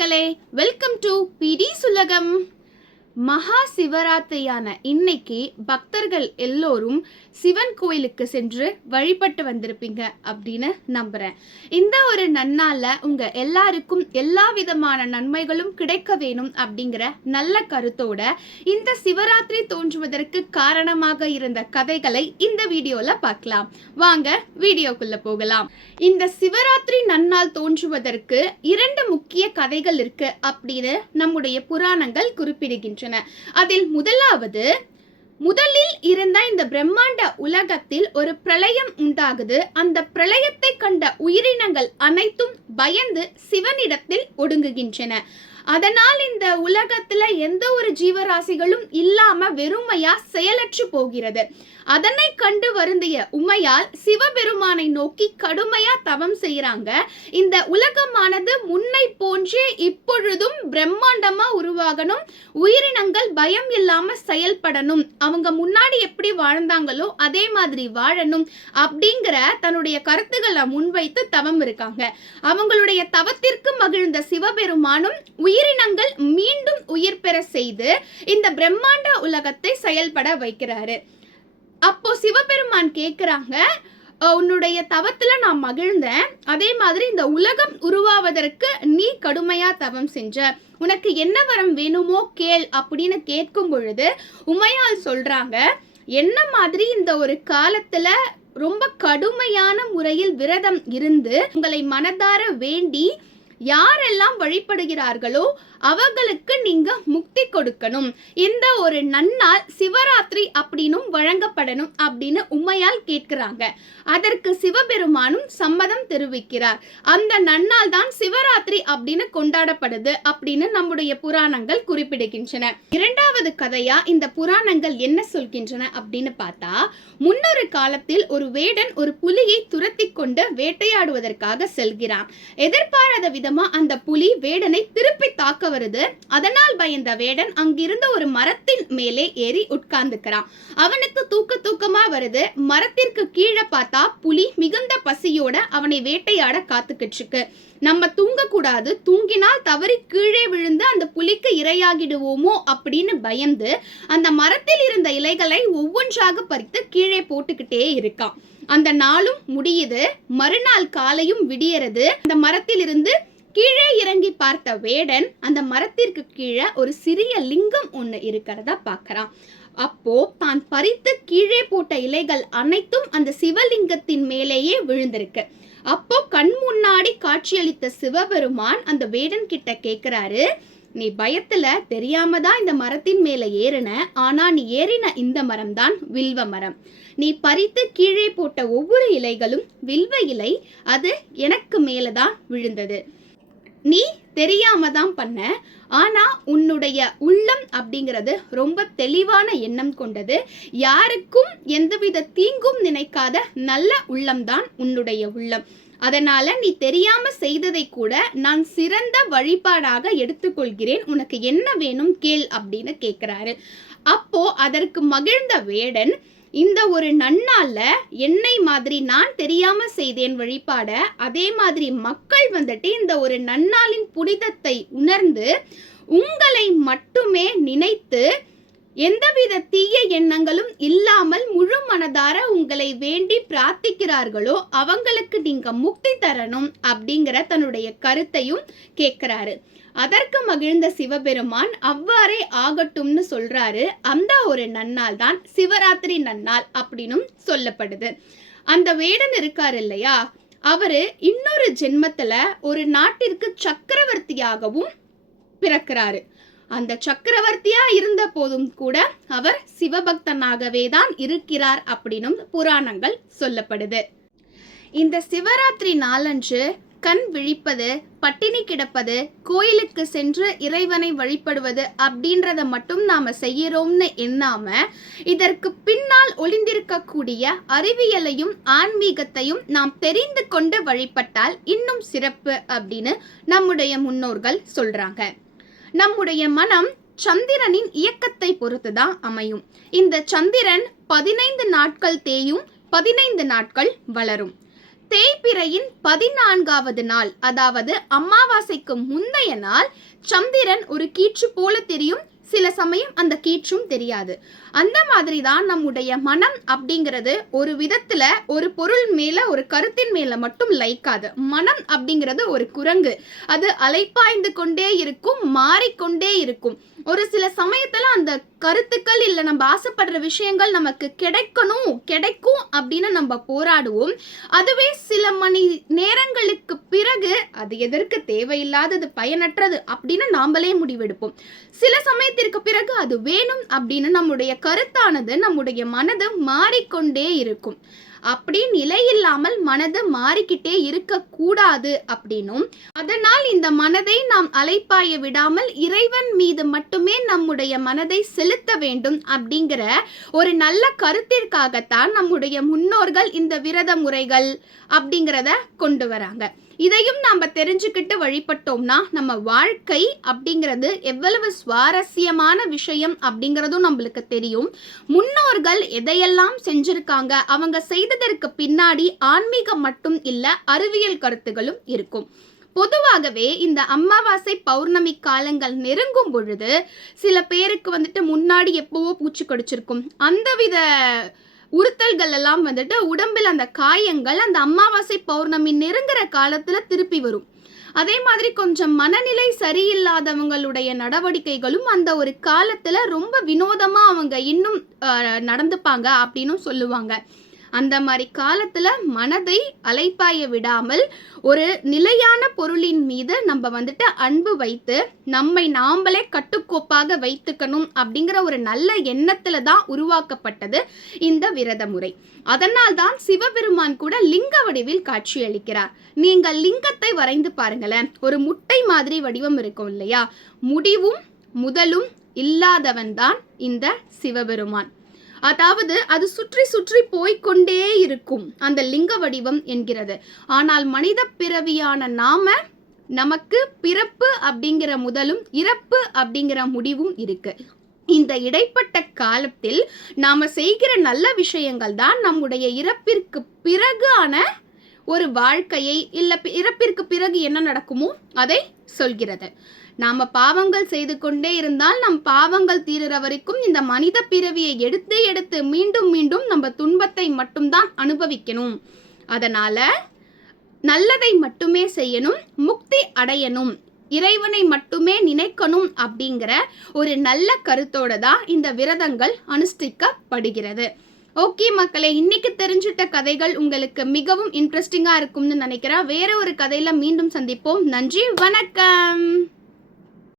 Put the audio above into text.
மக்களே, welcome to பிடி சுலகம். மகா சிவராத்திரியான இன்னைக்கு பக்தர்கள் எல்லோரும் சிவன் கோயிலுக்கு சென்று வழிபட்டு வந்திருப்பீங்க அப்படின்னு நம்புறேன். இந்த ஒரு நன்னால உங்க எல்லாருக்கும் எல்லா விதமான நன்மைகளும் கிடைக்க வேணும் அப்படிங்கிற நல்ல கருத்தோட இந்த சிவராத்திரி தோன்றுவதற்கு காரணமாக இருந்த கதைகளை இந்த வீடியோல பார்க்கலாம். வாங்க வீடியோக்குள்ள போகலாம். இந்த சிவராத்திரி நன்னாள் தோன்றுவதற்கு 2 முக்கிய கதைகள் இருக்கு அப்படின்னு நம்முடைய புராணங்கள் குறிப்பிடுகின்றன. அதில் முதலில் இருந்த இந்த பிரம்மாண்ட உலகத்தில் ஒரு பிரளயம் உண்டாகுது. அந்த பிரளயத்தை கண்ட உயிரினங்கள் அனைத்தும் பயந்து சிவனிடத்தில் ஒடுங்குகின்றன. அதனால் இந்த உலகத்துல எந்த ஒரு ஜீவராசிகளும் இல்லாம வெறுமையா செயலற்று போகிறது. அதனை கண்டு வருந்திய உமையால் சிவபெருமானை நோக்கி கடுமையா தவம் செய்யறாங்க. இந்த உலகமானது முன்னை போன்றே இப்பொழுதும் பிரம்மாண்டமா உருவாகணும், உயிரினங்கள் பயம் இல்லாம செயல்படணும், அவங்க முன்னாடி எப்படி வாழ்ந்தாங்களோ அதே மாதிரி வாழணும் அப்படிங்கிற தன்னுடைய கருத்துக்களை முன்வைத்து தவம் இருக்காங்க. அவங்களுடைய தவத்திற்கு மகிழ்ந்த சிவபெருமானும் உயிரினங்கள் மீண்டும் உயிர் பெற செய்து இந்த பிரம்மாண்ட உலகத்தை செயல்பட வைக்கிறாரு. அப்போ சிவபெருமான் கேட்கிறாங்க, உன்னுடைய தவத்துல நான் மகிழ்ந்தேன், அதே மாதிரி இந்த உலகம் உருவாவதற்கு நீ கடுமையா தவம் செஞ்ச, உனக்கு என்ன வரம் வேணுமோ கேள் அப்படின்னு கேட்கும் பொழுது உமையால் சொல்றாங்க, என்ன மாதிரி இந்த ஒரு காலத்துல ரொம்ப கடுமையான முறையில் விரதம் இருந்து உங்களை மனதார வேண்டி யாரெல்லாம் வழிபடுகிறார்களோ அவர்களுக்கு நீங்க முக்தி கொடுக்கணும், இந்த ஒரு நன்னாள் சிவராத்திரி அப்படின்னும் வழங்கப்படணும் அப்படின்னு உமையால் கேட்கிறாங்க. அதற்கு சிவபெருமானும் சம்மதம் தெரிவிக்கிறார். அந்த நன்னாள் தான் சிவராத்திரி அப்படின்னு கொண்டாடப்படுது அப்படின்னு நம்முடைய புராணங்கள் குறிப்பிடுகின்றன. 2வது கதையா இந்த புராணங்கள் என்ன சொல்கின்றன அப்படின்னு பார்த்தா, முன்னொரு காலத்தில் ஒரு வேடன் ஒரு புலியை துரத்தி கொண்டு வேட்டையாடுவதற்காக செல்கிறான். எதிர்பாராத விதமா அந்த புலி வேடனை திருப்பி தாக்க வருது. அதனால் பயந்த வேடன் அங்கிருந்த ஒரு மரத்தின் மேலே ஏறி உட்கார்ந்துக்கிறான். அவனுக்கு தூக்கமா வருது. மரத்திற்கு கீழே பார்த்தா புலி மிகுந்த பசியோட அவனை வேட்டையாட காத்துக்கிட்டு இருக்கு. நம்ம தூங்க கூடாது, தூங்கினால் தவறி கீழே விழுந்து அந்த புலிக்கு இரையாகிடுவோமோ அப்படின்னு பயந்து அந்த மரத்தில் இருந்த இலைகளை ஒவ்வொன்றாக பறித்து கீழே போட்டுக்கிட்டே இருக்கான். அந்த நாளும் முடியுது. மறுநாள் காலையும் விடியறது. அந்த மரத்தில் இருந்து கீழே இறங்கி பார்த்த வேடன் அந்த மரத்திற்கு கீழே ஒரு சிறிய லிங்கம் ஒன்று இருக்கிறதா பார்க்கறான். அப்போ தான் பறித்து கீழே போட்ட இலைகள் அனைத்தும் அந்த சிவலிங்கத்தின் மேலேயே விழுந்திருக்கு. அப்போ கண் முன்னாடி காட்சியளித்த சிவபெருமான் அந்த வேடன் கிட்ட கேட்கிறாரு, நீ பயத்துல தெரியாம தான் இந்த மரத்தின் மேல ஏறின, ஆனா நீ ஏறின இந்த மரம் தான் வில்வ மரம். நீ பறித்து கீழே போட்ட ஒவ்வொரு இலைகளும் வில்வ இலை, அது எனக்கு மேலதான் விழுந்தது. நீ தெரியாம தான் பண்ண, ஆனா உன்னுடைய உள்ளம் அப்படிங்கிறது ரொம்ப தெளிவான எண்ணம் கொண்டது, யாருக்கும் எந்தவித தீங்கும் நினைக்காத நல்ல உள்ளம்தான் உன்னுடைய உள்ளம். அதனால நீ தெரியாம செய்ததை கூட நான் சிறந்த வழிபாடாக எடுத்துக்கொள்கிறேன், உனக்கு என்ன வேணும் கேள் அப்படின்னு கேட்கிறாரு. அப்போ அதற்கு மகிழ்ந்த வேடன், இந்த ஒரு நன்னால என்னை மாதிரி நான் தெரியாம செய்தேன் வழிபாட, அதே மாதிரி மக்கள் வந்துட்டு இந்த ஒரு நன்னாளின் புனிதத்தை உணர்ந்து உங்களை மட்டுமே நினைத்து எந்தவித தீய எண்ணங்களும் இல்லாமல் முழு மனதார உங்களை வேண்டி பிரார்த்திக்கிறார்களோ அவங்களுக்கு நீங்க முக்தி தரணும் அப்படிங்கிற தன்னுடைய கருத்தையும் கேட்கிறாரு. அதற்கு மகிழ்ந்த சிவபெருமான் அவ்வாறே ஆகட்டும்னு சொல்றாரு. அந்த ஒரு நன்னாள் தான் சிவராத்திரி நன்னாள் அப்படின்னும் சொல்லப்படுது. அந்த வேடன் இருக்காரு இல்லையா, அவரு இன்னொரு ஜென்மத்துல ஒரு நாட்டிற்கு சக்கரவர்த்தியாகவும் பிறக்கிறாரு. அந்த சக்கரவர்த்தியா இருந்த போதும் கூட அவர் சிவபக்தனாகவே தான் இருக்கிறார் அப்படின்னும் புராணங்கள் சொல்லப்படுது. இந்த சிவராத்திரி நாளன்று கண் விழிப்பது, பட்டினி கிடப்பது, கோயிலுக்கு சென்று இறைவனை வழிபடுவது அப்படின்றத மட்டும் நாம செய்யறோம்னு எண்ணாம இதற்கு பின்னால் ஒளிந்திருக்கக்கூடிய அறிவியலையும் ஆன்மீகத்தையும் நாம் தெரிந்து கொண்டு வழிபட்டால் இன்னும் சிறப்பு அப்படின்னு நம்முடைய முன்னோர்கள் சொல்றாங்க. நம்முடைய மனம் சந்திரனின் இயக்கத்தை பொறுத்துதான் அமையும். இந்த சந்திரன் 15 நாட்கள் தேயும், 15 நாட்கள் வளரும். தேய்பிறையின் 14வது நாள், அதாவது அமாவாசைக்கு முந்தைய நாள், சந்திரன் ஒரு கீற்று போல தெரியும். சில சமயம் அந்த கீற்றும் தெரியாது. அந்த மாதிரி தான் நம்முடைய மனம் அப்படிங்கிறது ஒரு விதத்துல ஒரு பொருள் மேல, ஒரு கருத்தின் மேல மட்டும் லைக்காது. மனம் அப்படிங்கிறது ஒரு குரங்கு. அது அலைப்பாய்ந்து கொண்டே இருக்கும், மாறிக்கொண்டே இருக்கும். ஒரு சில சமயத்துல அந்த கருத்துக்கள் இல்ல நம்ம ஆசைப்படுற விஷயங்கள் நமக்கு கிடைக்கும் அப்படின்னு நம்ம போராடுவோம். அதுவே சில மணி நேரங்களுக்கு பிறகு அது எதற்கு தேவையில்லாதது, பயனற்றது அப்படின்னு நாமளே முடிவெடுப்போம். சில சமயத்திற்கு பிறகு அது வேணும் அப்படின்னு நம்முடைய கருத்தானது, நம்முடைய மனது மாறிக்கொண்டே இருக்கும். அப்படி நிலையில்லாமல் மனது மாறிக்கிட்டே இருக்க கூடாது அப்படின்னும், அதனால் இந்த மனதை நாம் அலைப்பாய விடாமல் இறைவன் மீது மட்டுமே நம்முடைய மனதை செலுத்த வேண்டும் அப்படிங்கிற ஒரு நல்ல கருத்திற்காகத்தான் நம்முடைய முன்னோர்கள் இந்த விரத முறைகள் அப்படிங்கிறத கொண்டு வராங்க. இதையும் நாம் தெரிஞ்சுக்கிட்டு வழிபட்டோம்னா நம்ம வாழ்க்கை அப்படிங்கிறது எவ்வளவு சுவாரஸ்யமான விஷயம் அப்படிங்கிறதும் நம்மளுக்கு தெரியும். முன்னோர்கள் எதையெல்லாம் செஞ்சிருக்காங்க, அவங்க செய்ததற்கு பின்னாடி ஆன்மீகம் மட்டும் இல்ல, அறிவியல் கருத்துகளும் இருக்கும். பொதுவாகவே இந்த அமாவாசை பௌர்ணமி காலங்கள் நெருங்கும் பொழுது சில பேருக்கு முன்னாடி எப்பவோ பூச்சி கடிச்சிருக்கும். அந்தவித உறுத்தல்கள் எல்லாம் உடம்பில் அந்த காயங்கள் அந்த அமாவாசை பௌர்ணமி நெருங்குற காலத்துல திருப்பி வரும். அதே மாதிரி கொஞ்சம் மனநிலை சரியில்லாதவங்களுடைய நடவடிக்கைகளும் அந்த ஒரு காலத்துல ரொம்ப வினோதமா அவங்க இன்னும் நடந்துப்பாங்க அப்படின்னு சொல்லுவாங்க. அந்த மாதிரி காலத்துல மனதை அலைப்பாய விடாமல் ஒரு நிலையான பொருளின் மீது நம்ம அன்பு வைத்து நம்மை நாமளே கட்டுக்கோப்பாக வைத்துக்கணும் அப்படிங்கிற ஒரு நல்ல எண்ணத்துல தான் உருவாக்கப்பட்டது இந்த விரத முறை. அதனால் தான் சிவபெருமான் கூட லிங்க வடிவில் காட்சி அளிக்கிறார். நீங்கள் லிங்கத்தை வரைந்து பாருங்களேன், ஒரு முட்டை மாதிரி வடிவம் இருக்கும் இல்லையா? முடிவும் முதலும் இல்லாதவன் தான் இந்த சிவபெருமான். அதாவது அது சுற்றி சுற்றி போய்கொண்டே இருக்கும் அந்த லிங்க வடிவம் என்கிறது. ஆனால் மனித பிறவியான நமக்கு பிறப்பு அப்படிங்கிற முதலும் இறப்பு அப்படிங்கிற முடிவும் இருக்கு. இந்த இடைப்பட்ட காலத்தில் நாம செய்கிற நல்ல விஷயங்கள் தான் நம்முடைய இறப்பிற்கு பிறகான ஒரு வாழ்க்கையை இல்ல இறப்பிற்கு பிறகு என்ன நடக்குமோ அதை சொல்கிறது. நாம பாவங்கள் செய்து கொண்டே இருந்தால் நம் பாவங்கள் தீருற வரைக்கும் இந்த மனித பிறவியை எடுத்து மீண்டும் மீண்டும் நம்ம துன்பத்தை மட்டும்தான் அனுபவிக்கணும். அதனால நல்லதை மட்டுமே செய்யணும், முக்தி அடையணும், இறைவனை மட்டுமே நினைக்கணும் அப்படிங்கிற ஒரு நல்ல கருத்தோட தான் இந்த விரதங்கள் அனுஷ்டிக்கப்படுகிறது. ஓகே மக்களே, இன்னைக்கு தெரிஞ்சிட்ட கதைகள் உங்களுக்கு மிகவும் இன்ட்ரெஸ்டிங்கா இருக்கும்னு நினைக்கிறேன். வேற ஒரு கதையில மீண்டும் சந்திப்போம். நன்றி, வணக்கம்.